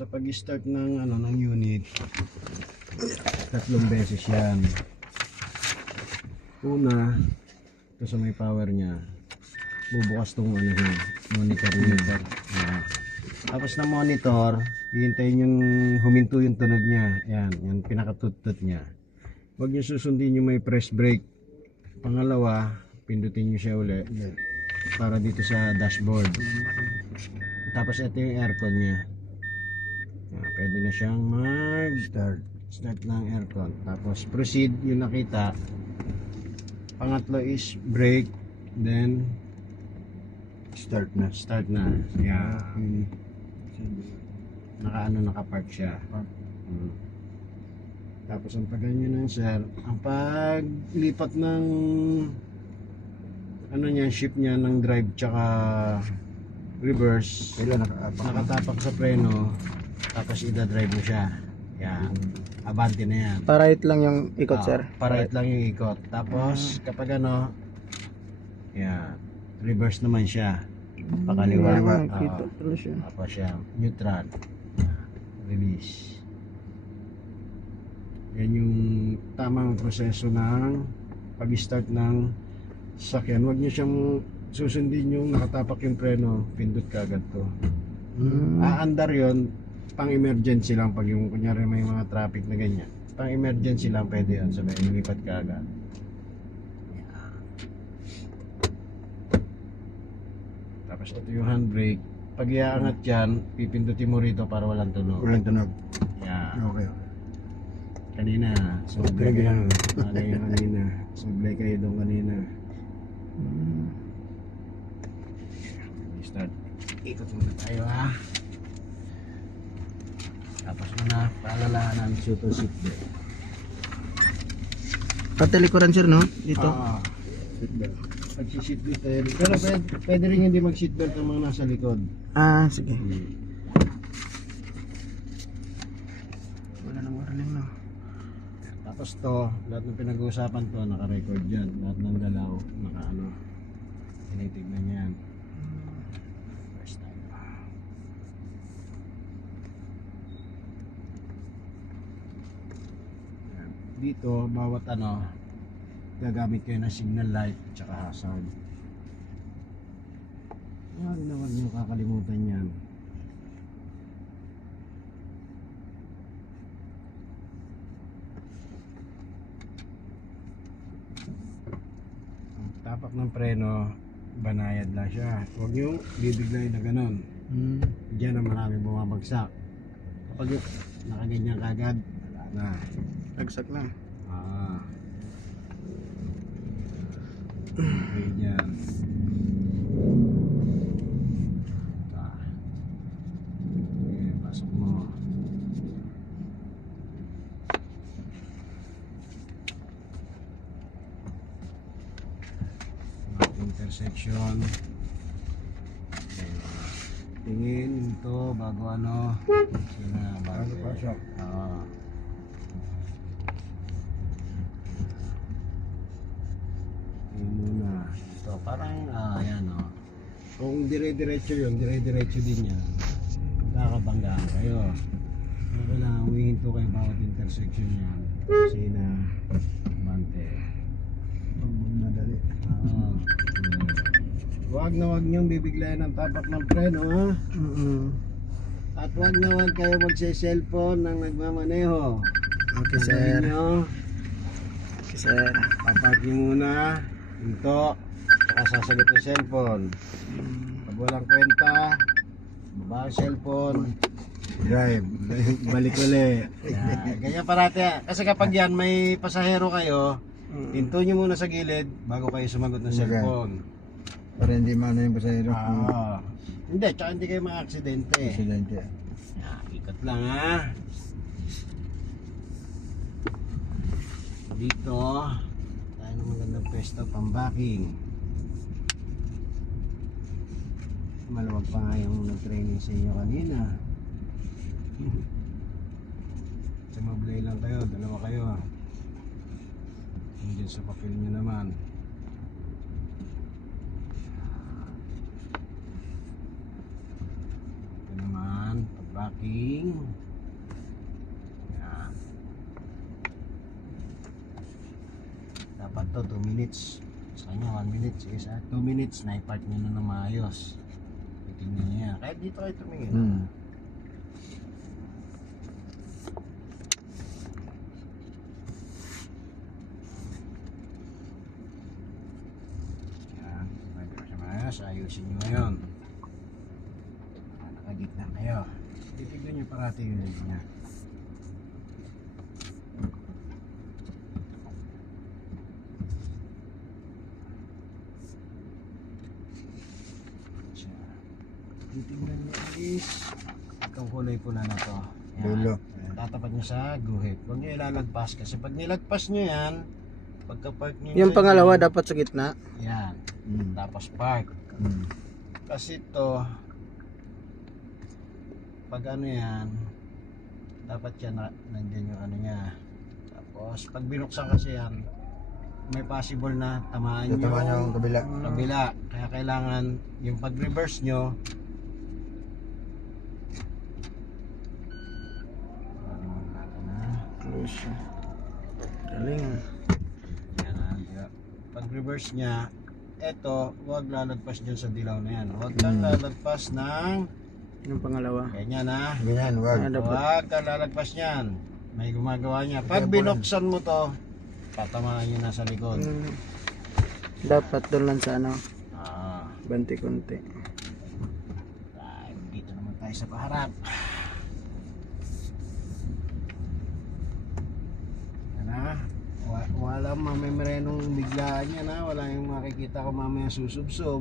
sa pag-start ng ano ng unit, 3 beses yan. Una, ito sa may power niya, bubukas tong ano yun, monitor niya. Tapos na monitor, hihintayin yung huminto yung tunog niya. Yan, yan pinakatutut niya. Huwag niyo susundin yung may press brake. Pangalawa, pindutin niyo siya uli para dito sa dashboard. Tapos ito yung aircon niya. Pwede na siyang start ng aircon. Tapos proceed yung nakita. Pangatlo is brake, then start na. Yeah. Nakapark siya. Tapos ang pagganyan ng sir, ang paglipat ng ano niya, shift niya ng drive tsaka reverse, nakatapak sa preno, tapos ida-drive mo siya. Yan. Abante na yan. Para-right lang yung ikot, sir. Para-right lang yung ikot. Tapos kapag ano, yan, reverse naman siya. Pakaliwa. Kita tuloy siya. Tapos siya, neutral. Release. Yan yung tamang proseso ng pag-start ng sakyan. Huwag niyo siyang susundin yung nakatapak yung preno, pindot ka agad to. Aandar yon, pang emergency lang pag yung kunyari may mga traffic na ganyan. Pang emergency lang pwede yun, sabi ilipat ka agad. Tapos ito yung handbrake. Pag iaangat yan, pipindutin mo rito para walang tunog. Walang tunog. Yan. Okay. Kanina, sublay kayo. Kanina, sublay kayo doon kanina. Start. Ikot muna tayo ha. Tapos muna, paalalahan namin super seatbelt. Patalikuran, sir, no? Dito. Seatbelt. Pag-seatbelt tayo. Pero pwede rin hindi mag-seatbelt ang mga nasa likod. Sige. Wala nang warning, no? Tapos to, lahat ng pinag-uusapan to, naka-record dyan. Lahat ng galaw, naka-ano, tinitignan yan. First time. Yan. Dito, bawat ano, gagamit kayo ng signal light at saka hazard. Huwag niyo kakalimutan yan. Tapak ng preno, banayad lang siya. Huwag nyo bibiglayin na ganun. Diyan na maraming bumabagsak. Kapag nakaganyan kagad, wala na. Bagsak na. Okay, dyan. Okay, pasok mo. Intersection. Tingin ito bago ano. Sina bago pasok. Tingin muna. Ito parang yan o. Kung dire-diretso yun, dire-diretso din yan. Kakabanggaan kayo. Kailangan humihinto kayo bawat intersection yan. Sina bante. Madali. Huwag na huwag niyong bibiglayan ng tapak ng preno ha. At huwag na huwag kayo magse-cellphone nang nagmamaneho. Okay, sir. Okay, sir. Paparking muna. Hinto. Saka sasagot ng cellphone. Pag walang kwenta, baba ang cellphone. Drive. Balik ulit. Ganyan parati. Kasi kapag yan may pasahero kayo, hinto nyo muna sa gilid bago kayo sumagot ng cellphone. Para hindi maano yung pasahero. Hindi, tsaka hindi kayo ma-aksidente. Aksidente. Ikot lang ha. Dito, tayo ng magandang pwesto pang-backing. Maluwag pa nga yung nag-training sa inyo kanina. Sumablay lang kayo, dalawa kayo ha. Hindi sa papel nyo naman. Ito naman, aking yan. Dapat to 2 minutes. Sa kanya 1 minute. Sige sa 2 minutes na i-part nyo na maayos. Tingnan nyo yan. Kahit dito kayo tumingin. Hmm. Yan. Pwede ko siya maayos. Ayusin nyo ngayon. Nakagitna kayo. Titignan nyo parati yung leg niya. Titignan nyo is itong kulay pula na to. Yan. Dulo. Tatapat nyo sa guhit. Huwag nyo ilalagpas kasi pag nilagpas nyo yan, pagka-park nyo Yung sa pangalawa gilid, dapat sa gitna. yan. Hmm. Tapos park. Hmm. Kasi to pag ano yan, dapat yan nandiyan yung ano niya. Tapos pag binuksan kasi yan, may possible na tamaan Tatamaan niya yung kabila. kabila. Kaya kailangan yung pag-reverse nyo, Galing. pag reverse niya, eto, huwag lalagpas dyan sa dilaw na yan. Huwag kang lalagpas ng Yung pangalawa. ganyan ha. Ganyan, wag. Dapat. Huwag kang lalagpas niyan. May gumagawa niya. Pag binuksan mo to, tatamaan nyo na sa likod. Dapat doon lang sa ano, Ah, banti-kunti. dito naman tayo sa paharap. Yan ha. Wala mamemrenong biglaan yan ha. Wala yung makikita ko mamaya susubsob.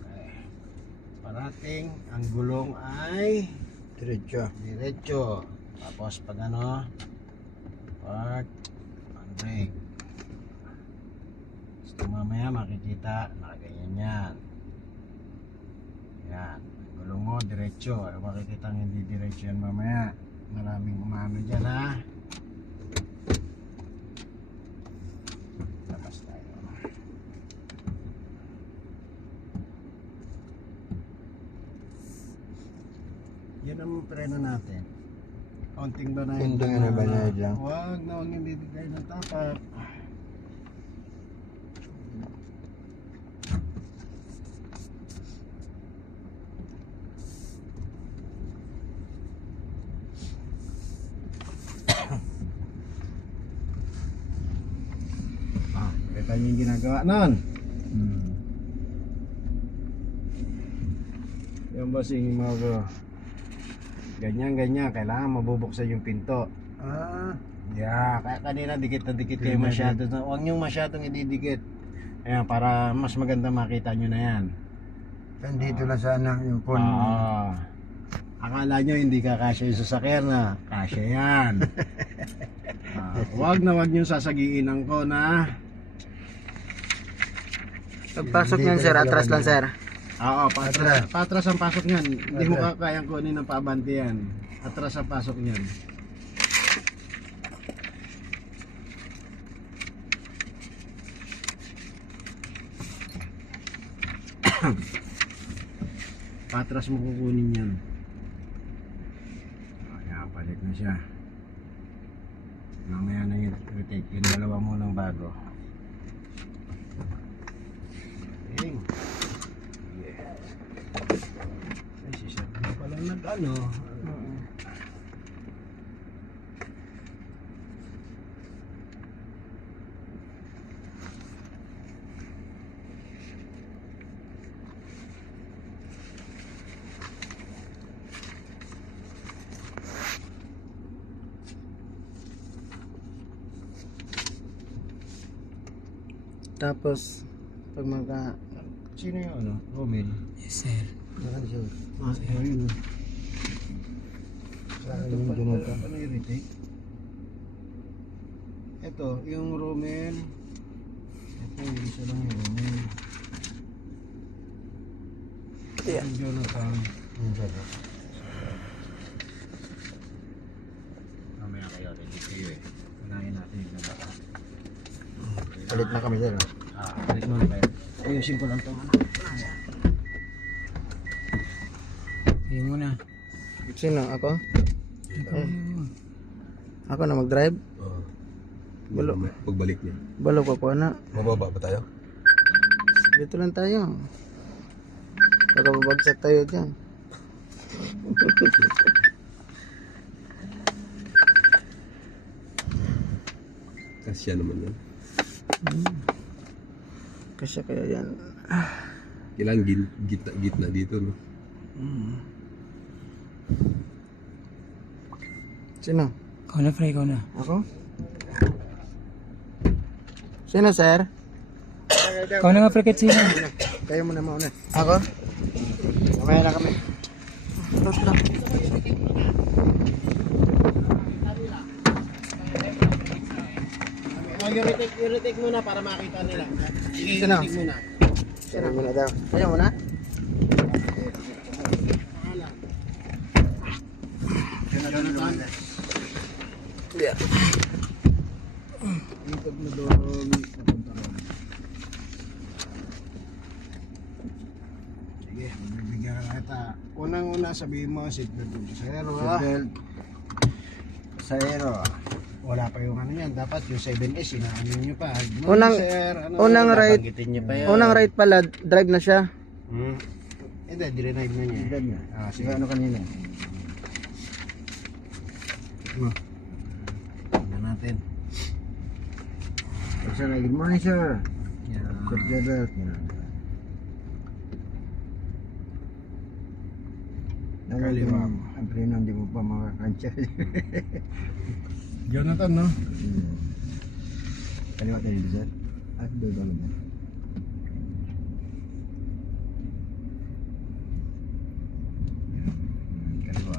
Okay. Parating ang gulong ay Diretso. diretso. Tapos pag ano, park, brake. Gusto mamaya makikita, nakaganyan yan. Yan. Ang gulong mo, diretso. Ay, makikita ang hindi diretso yan mamaya. Maraming umano dyan ha. Labas tayo. Yan ang preno natin. Konting banayad. Konting ano, banayad lang. Huwag na huwag yung bibigay ng tapak. Kita niyo yung ginagawa nun. Hmm. Yung bossing mo bro. Ganyan, kailangan mabubuksan yung pinto. Ah. Yeah, kaya kanina dikit na dikit kayo Dikit na masyado. Huwag nyo masyadong ididikit. Ayan, para mas maganda makita nyo na yan. Dito lang sana yung phone. Akala nyo hindi ka kasya yung sasakyan na. Kasya yan. Huwag na huwag nyo sasagiin ang ko na. Pagpasok niyan sir, atras lang sir. Oo, patras. Patras ang pasok niyan. Hindi mo kayang kunin ng paabante yan. Atras ang pasok niyan. Patras mo kukunin yan. Ayan, palit na siya. Mamaya na yung retake. Yung dalawa mo ng bago. Okay. Yeah. Ay, si Sir na pala nag-ano. Tapos, pag magka... Sino yung ano? Romel? Yes sir. Saan siya? Ayun. Saan yung dunod ka? Ano yung retake? Ito, yung Roman. Ito, yung isa lang yung Roman. Yeah. Yung Jonathan. Yung sir. Mamaya kayo, ready kayo eh. Unahin natin yung nabaka. Palit na kami sir. Balik muna kayo. Ayusin ko lang ito. Hindi muna. Sino? Ako? Ako na mag-drive? Oo. Balo. Pagbalik niya. Balo ko po na. Mababa ba tayo? Dito lang tayo. Baka babagsak tayo dyan. Kasya naman yan. Kasi kaya yan. Kailangan gitna dito, no? Sino? Ikaw na, pre, ikaw na. Ako? Sino, sir? Ikaw na nga, pre, kahit sino. Kayo muna mauna. Ako? Mamaya na kami. Tatlo. I-retake muna para makita nila. Sige, Sino? i-retake muna. Sino muna daw? Ayaw mo na? Jonathan. Yeah. Ikot mo doon. Papunta ron. Sige, magbibigyan ka kita. Unang-una sabihin mo, seatbelt mo sa aero, ha? Seatbelt. Sa aero. Wala pa yung ano yan. Dapat yung 7S, inaano nyo pa. Unang- Sir, ano, unang right- babanggitin nyo pa yan. Unang right pala, drive na siya. Hmm. Hindi, dinrive na niya. Seatbelt na. Ah, sige. Sige ano kanina. Tingnan natin. Sir, good morning sir. Yan. Seatbelt. Kaliwa. Ang preno hindi mo pa makakansya. Jonathan, no? Kaliwa tayo dito sir. At doon naman. Kaliwa.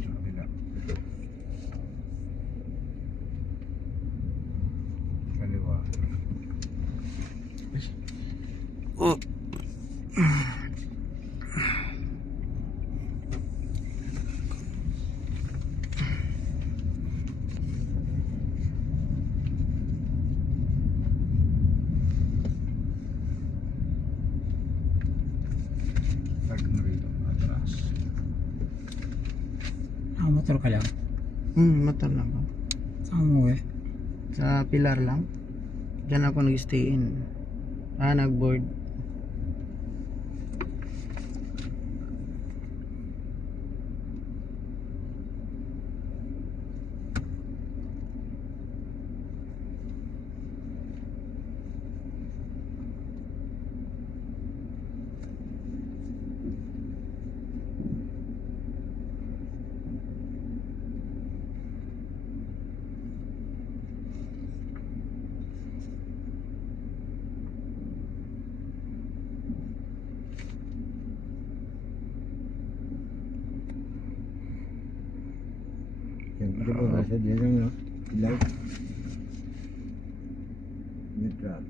Kabila. Kaliwa. Oh. Tag mo rito. Atras. Motor ka lang. Motor lang ako. Saan mo eh? Sa pilar lang. Diyan ako nag-stay in. Nag-board. Yan, ito po kasi dyan lang no. Ilaw. Neutral.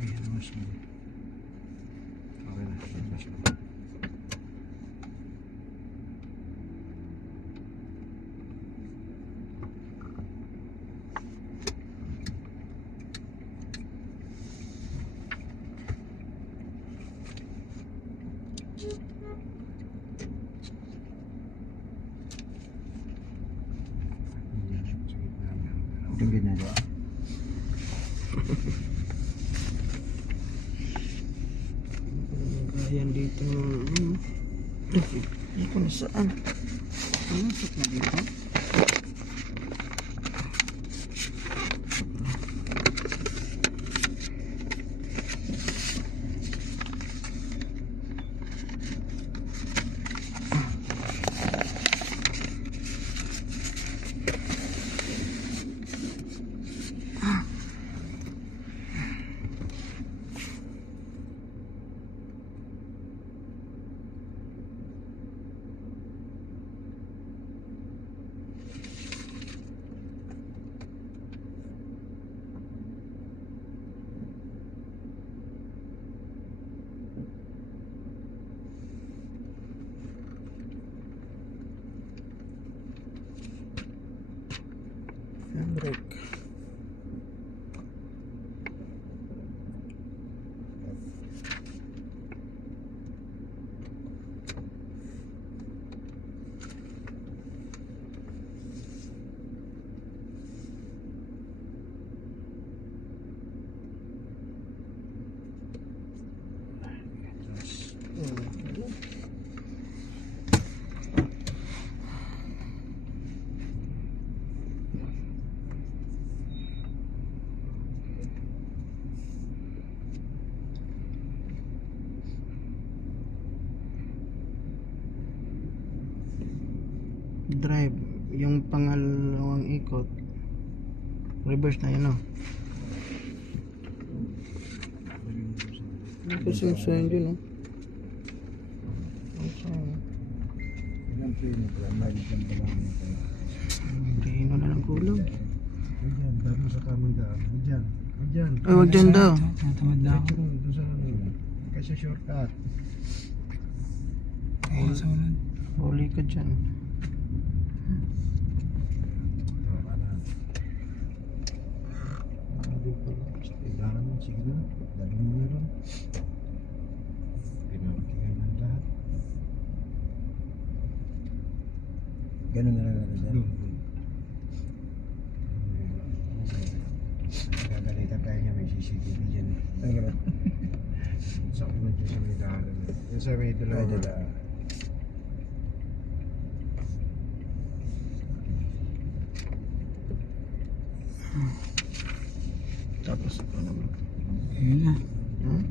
Ayan, mas mo. Okay na. Mas mo. Tingin na siya. Ayan dito. Dito na saan? Masuk na dito. check. Drive, yung pangalawang ikot, reverse na yun, no? Kasi yung sign dyan, no? Ang sign, Ilang preno pala, balik lang pala ang ito. preno na lang kulang. Diyan, dami sa tamang daan. Diyan, diyan. Ay, wag dyan daw. Tamad na ako. Doon sa ano, kasi shortcut. Ayun sa ulan. Huli ka dyan. Kailangan mo, sige na. Dali mo na lang. Pinamakihan ng lahat. Ganun na lang natin. Doon. Gagalitan tayo niya, may CCTV dyan. Ay, ganun. Sa ako na dyan sa may daanan. Yung sa may dalawa. Ay, dalawa. Tapos, ano ba? Ayun na. Hmm?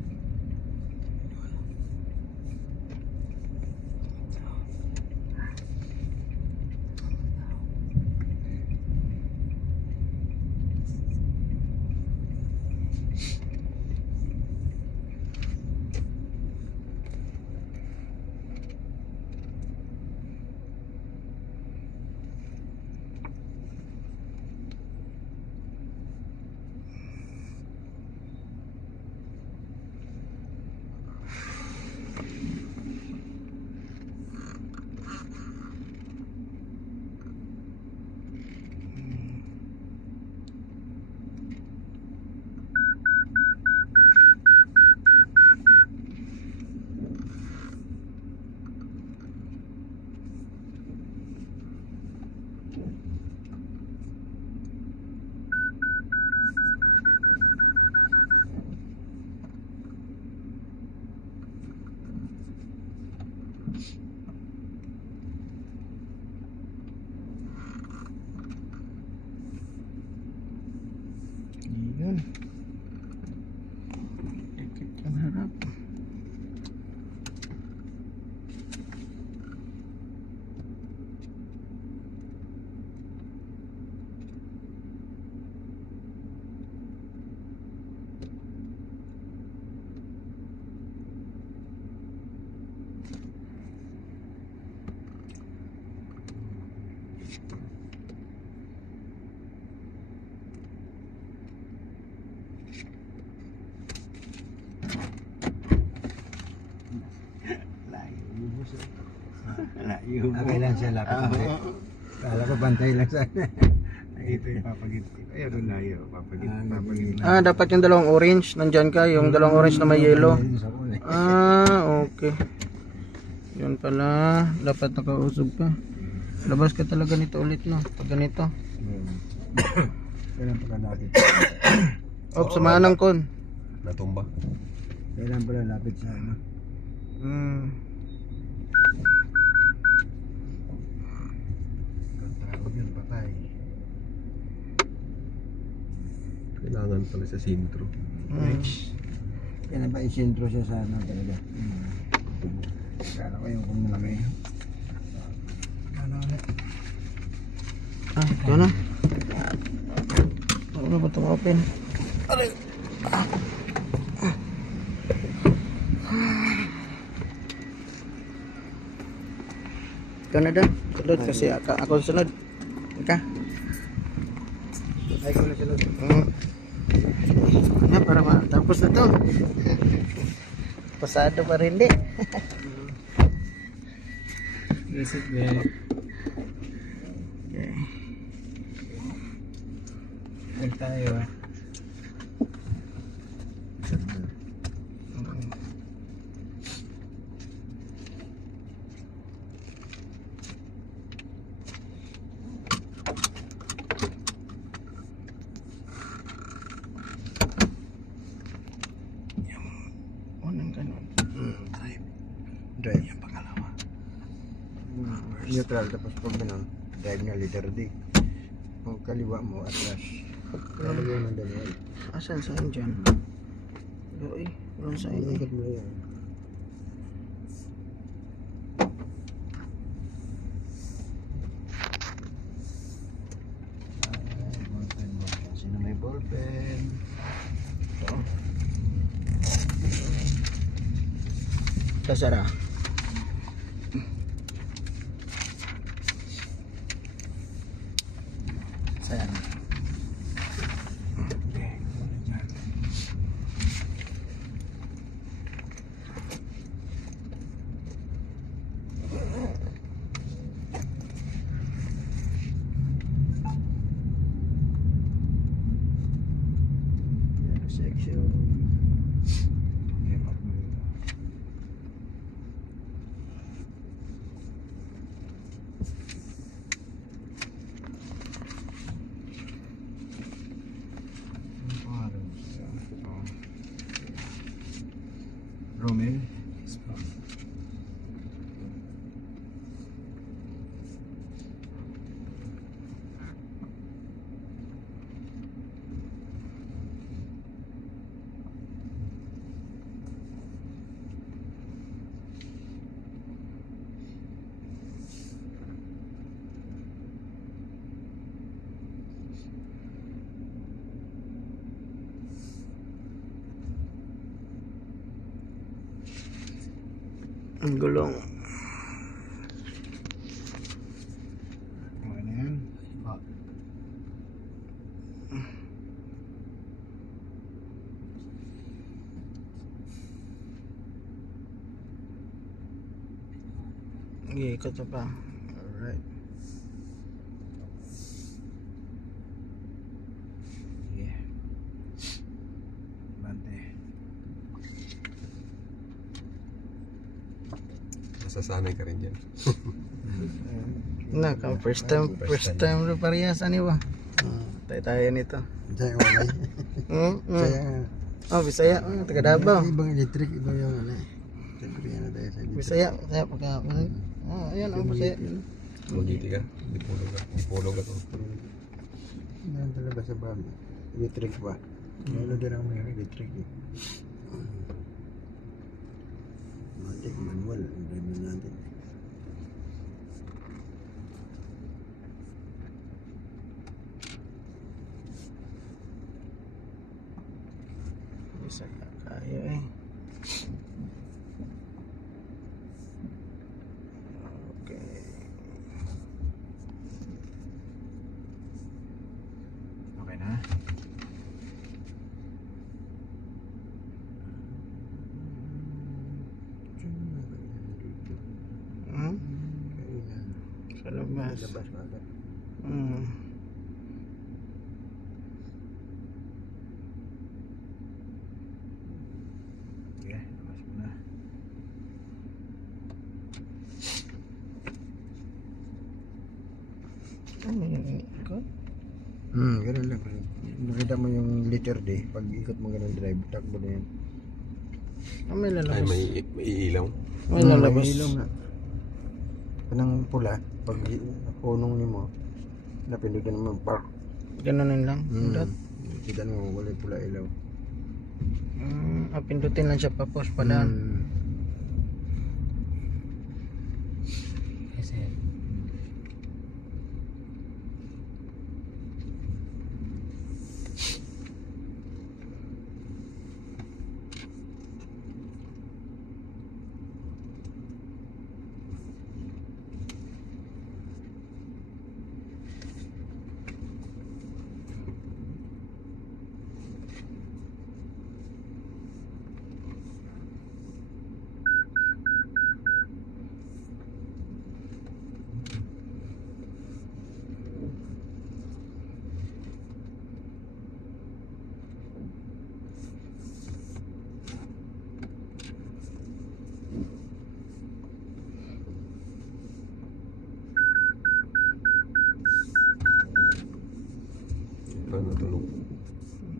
Yun. Dikit ang harap. Layo mo. Okay lang siya, lapit na rin. Kala ko bantay lang sana. Ito yung papagit. Ayun, doon layo. Papagit na. Ah, dapat yung dalawang orange. Nandyan ka, yung dalawang orange na may yellow. Ah, okay. Yun pala. Dapat nakausog ka. Labas ka talaga nito ulit, no? Pag ganito. Kailan pala lapit? Ops, samahan ng kon. Natumba. Kailan pala lapit sa ano? Tawag yun, patay. Kailangan pala sa sintro. Kailan pa isintro siya sa ano talaga? Kala ko yung kung malaki. Ano ulit? Ah, ito na. Ano ba itong open? Aray! Ikaw na daw. Sunod kasi ako sunod. Ika. Ay, ko na sila. Na, para matapos na to. Pasado pa rin di. Reset back. Okay. Full tayo. Unang ganun. Drive yung pangalawa. Neutral tapos pag ganun, drive na letter D. Pag kaliwa mo, atras. Lalagay mo dalawa. Asan saan dyan? Yo eh, walang saan eh. Ikot mo yan. Sino may ballpen? Kasara. Saan? Section. Romel. Ang gulong. Okay na yan. Okay, ikot na pa. Alright. Yeah. Bante. Masasanay ka rin dyan. Naka, first time rin parehas, ano ba? Tayo nito. Saya umay. Saya. Oh, Bisaya. Taga Davao. Ibang electric, iba yung ano eh. Siyempre yan na tayo sa electric. Bisaya. Bisaya pagka... ayan, Bisaya. Magiti ka. Dipolog ka to. Yan talaga sa bahay. Electric ba? Lalo din ang may electric eh. Matik, manual. Ang drive na natin. Bisaya. Kaya eh. Okay. Okay na? Hmm? Kainan. Sa labas. Labas ka agad. Hmm. Okay, labas mo na. Ano yun? Ikot? Ganun lang. Makita mo yung letter D. Pag ikot mo ganun drive, takbo na yan. May Ay, lalabas. may ilaw. May lalabas. May ilaw na. Kanang pula, pag punong ni mo, napindutan naman park. Ganunin lang. Pindot. Kita mo, wala yung pula ilaw. Pindutin lang siya papos pala. Kasi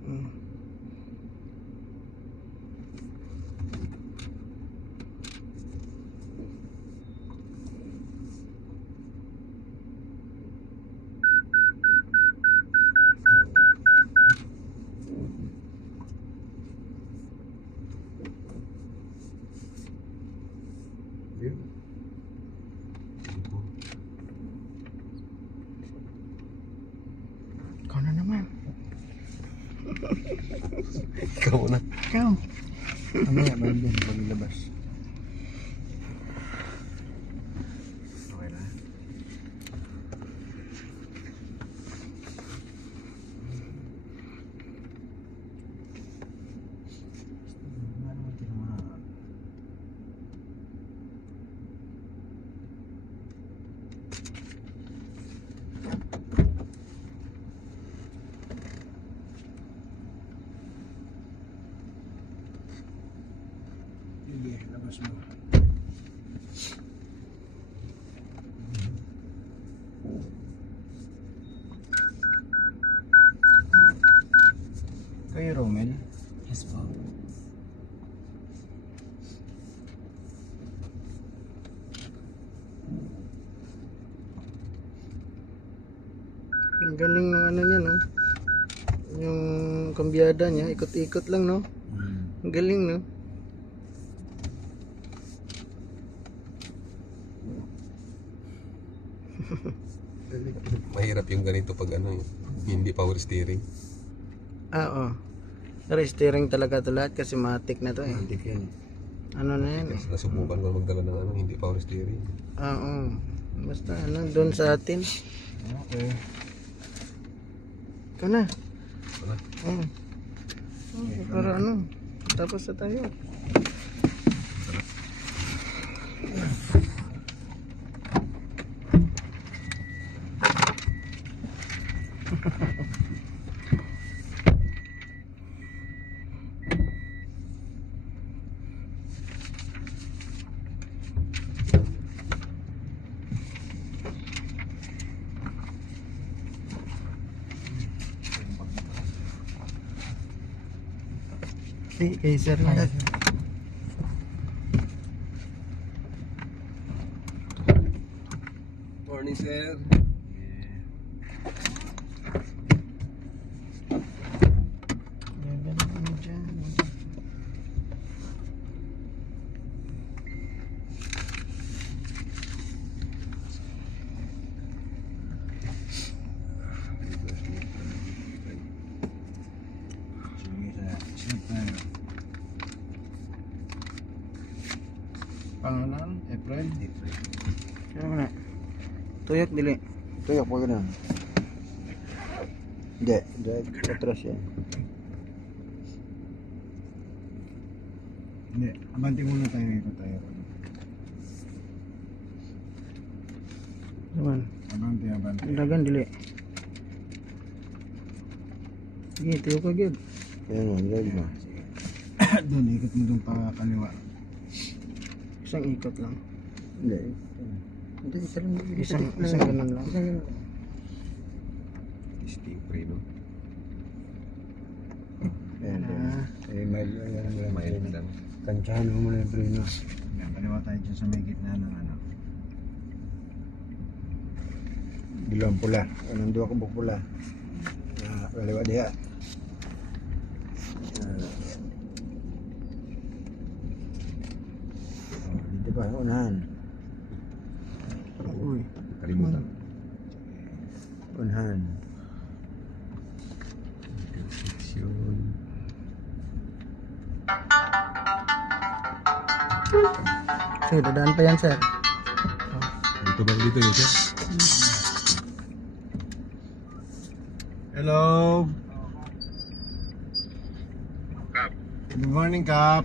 Mm. Yun. Ikaw na naman. Ikaw na. Ikaw. Mamaya, bandin, paglabas. Okay na. Sige, labas mo. Kayo, Romel? Yes po. Ang galing ng ano niya, no? Yung kambyada niya, ikot-ikot lang, no? Ang galing, no? Mahirap yung ganito pag ano, hindi power steering. Ah, oo. Pero steering talaga to lahat kasi matik na to eh. Antik yan. Ano na yan? Kasi nasubukan ko magdala ng ano, hindi power steering. Ah, oo. Basta ano, doon sa atin. Okay. Ikaw na. Wala. Oo. Para ano, tapos na tayo. Kay sir na. Morning, sir. Sige, snap tayo. Pangalan? April? Kaya mo na. Tuyok dili. Tuyok po ganun. Hindi, atras yan. Hindi, abanti muna tayo, ikot tayo. Naman. Abanti. Dagan dili. Sige, tuyok ka gyud. Yan mo, drive mo. Doon, ikot mo doon pa kaliwa. Isang ikot lang. Hindi. Isang ganun lang. Steam free, no? Ayan, Ah. Mild lang. Tansyahan mo muna yung preno. Yan, kaliwa tayo dyan sa may gitna ng ano. Dilawang pula. Anong dua kubok pula. Kaliwa diha. Dito pa, unahan. Uy. Kalimutan. Unahan. Section. Sir, dadaan pa yan, sir. Dito ba? Dito yun, sir? Hello. Good morning, Kap.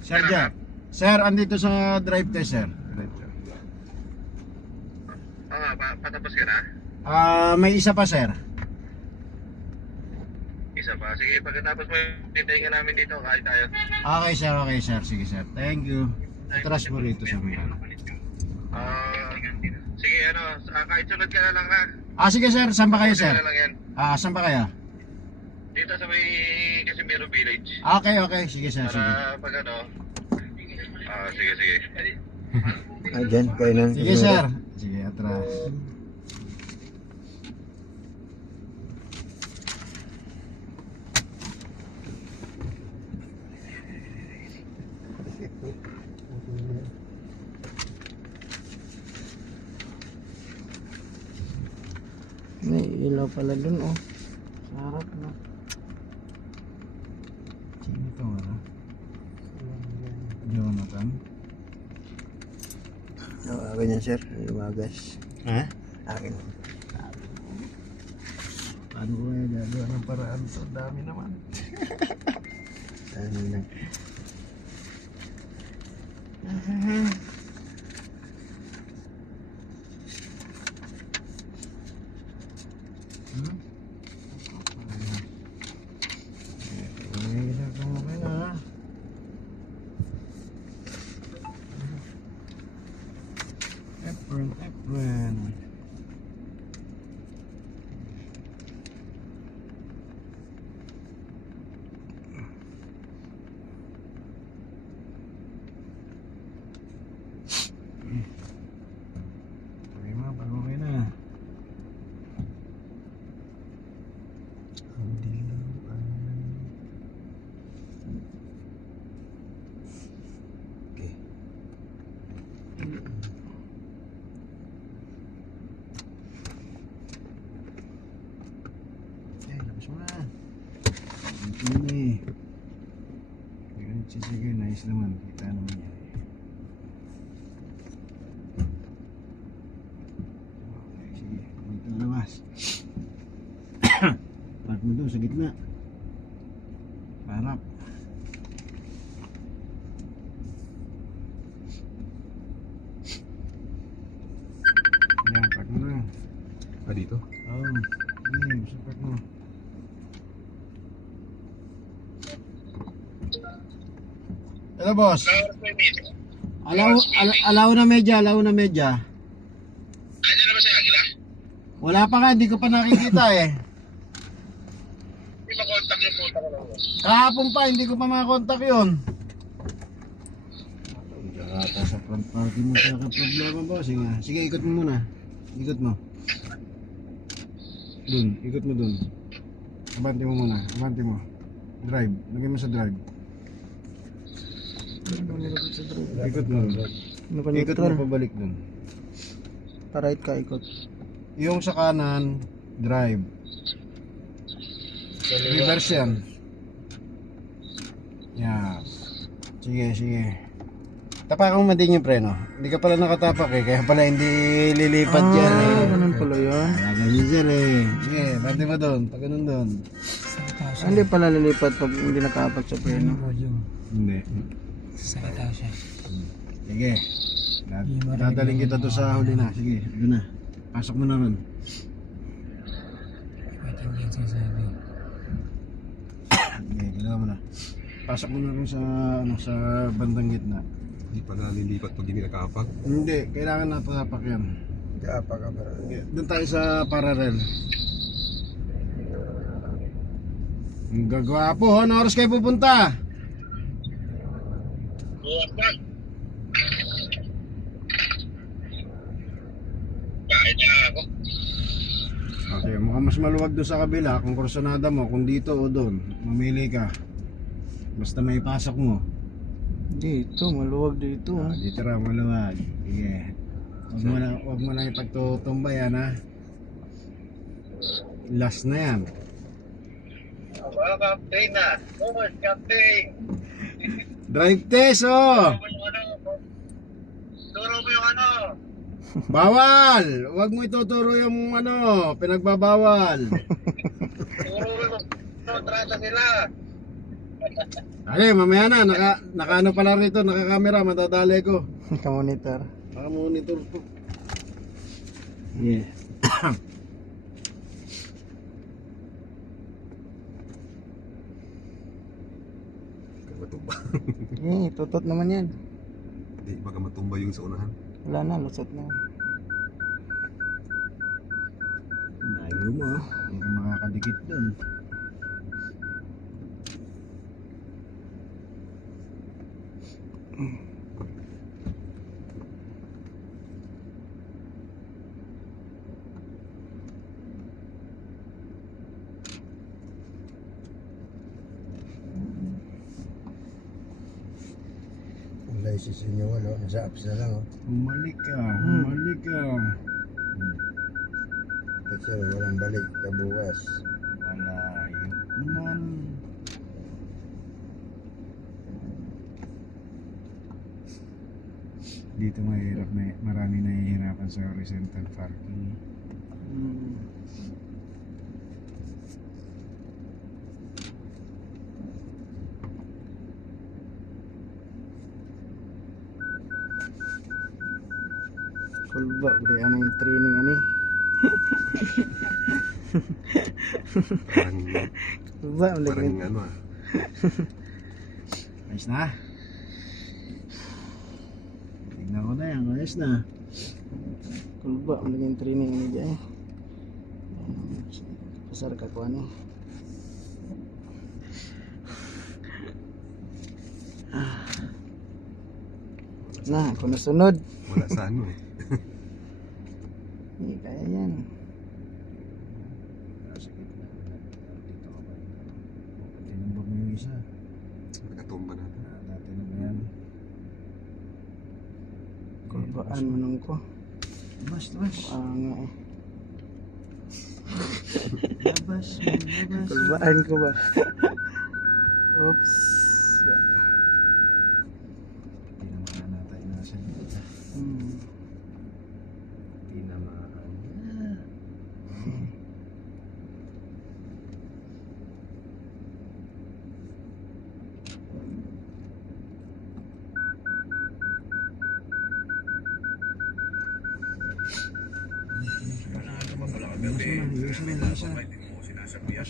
Sir Jeff. Sir, andito sa drive test, sir. Patapos ka na? May isa pa, sir. Isa pa. Sige, pagkatapos mo, hintayin ka namin dito. Kahit tayo. Okay, sir. Okay, sir. Sige, sir. Thank you. Atras mo rito sa mga. Sige, kahit sunod ka na lang ha. Sige sir, saan ba kayo sir? Kaya lang yan. Saan ba kayo? Dito sa may Casimiro Village. Okay, sige sir, sige. Para pag ano. Sige, sige. Ah, dyan, kayo nang Sige sir. Sige, atras. May ilaw pala dun, oh. Sa harap, no? Sino ito ano? Jonathan. akin yan, sir. Lumagas. Ha? Akin. Paano ko kaya gagawa ng paraan? So dami naman. Ano na. Apron. Okay mga, pag okay na. Ang dilaw. Okay. Labas mo na. Ini. Sige, nice naman. Kita naman yan. Okay, sige. Dito na labas. Park mo doon sa gitna. Parap. Yan, park mo na. Dito? Ini, gusto park mo. Hello, boss. Alaw na medya, alaw na medya. Andiyan na ba si Agila? Wala pa nga, hindi ko pa nakikita eh. Hindi makontak yung puta ko lang. Kahapon pa, hindi ko pa makakontak yun. Ata sa front party mo sa problema, boss. Sige, ikot mo muna. Ikot mo. Dun, ikot mo dun. Abante mo muna, abante mo. Drive, lagay mo sa drive. Ikot mo dun. Ano ka Ikot neutral? mo pabalik dun. Pa-right ka, ikot. Yung sa kanan, drive. Reverse yan. Yan. Sige, sige. Tapakan mo din yung preno. Hindi ka pala nakatapak eh, kaya pala hindi lilipat yan eh. Ganun pala yun. Kaya ganyan sir eh. Sige, bante mo doon. Pag ganun doon. Hindi pala lilipat pag hindi nakapat sa preno. Hindi. Salita siya. Sige. Dadaling kita to sa huli na. Sige, doon na. Pasok mo na ron. Matindi ang sinasabi. Sige, galaw mo na. Pasok mo na ron sa, sa bandang gitna. Hindi pa nalilipat pag hindi nakaapak. Hindi, kailangan natapak yan. Kapa ka ba? Doon tayo sa parallel. Ang gagwapo, ano oras kayo pupunta? Buwas na. Kain na ako. Okay, mukhang mas maluwag doon sa kabila kung kursunada mo, kung dito o doon. Mamili ka. Basta may pasok mo. Dito, maluwag dito. Dito raw, maluwag. Sige. Huwag mo lang ipagtutumba yan ha. Last na yan. Wala captain na. Oh, captain. Drive test oh! Turo mo yung ano. Bawal! Huwag mo ituturo yung pinagbabawal. Turo mo yung kontrata sila. Ay, mamaya na, naka pala rito, naka-camera, matadali ko. Ka-monitor. Naka-monitor po. Yeah. Matumba. Tutot naman yan. Hindi, baka matumba yung sa unahan. Wala na, lusot na. Layo mo ah. Hindi ka makakadikit dun. Ang license niyo wala, nasa apps na lang oh. Humalik ka, humalik ka. Kasi walang balik kabukas. Malayo naman. Dito mahirap na, marami nahihirapan sa horizontal parking. Kulba, beri ano yung training ani. Parang, Kulba, parang ano ah. Ayos na. Tingnan ko na yan, ayos na. kulba, yung training ini dyan. Pasar ka ko ani. Nah, kung nasunod, Wala sa ano eh. hindi kaya yan. Nasa gitna. Dito ka pa. Tinumbog mo yung isa. Nakatumba natin. Dati na ba yan? Kulbaan manong ko. Labas, labas. Nga eh. Labas, labas. Kulbaan ko ba? Oops. Tinamaan natin nasa gitna. Tinamaan.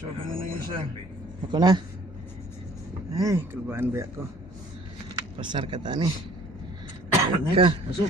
Pasok ka muna yung isa. Ako na. Ay, kulbaan ba ako? Pasar ka tani. Ka. Pasok.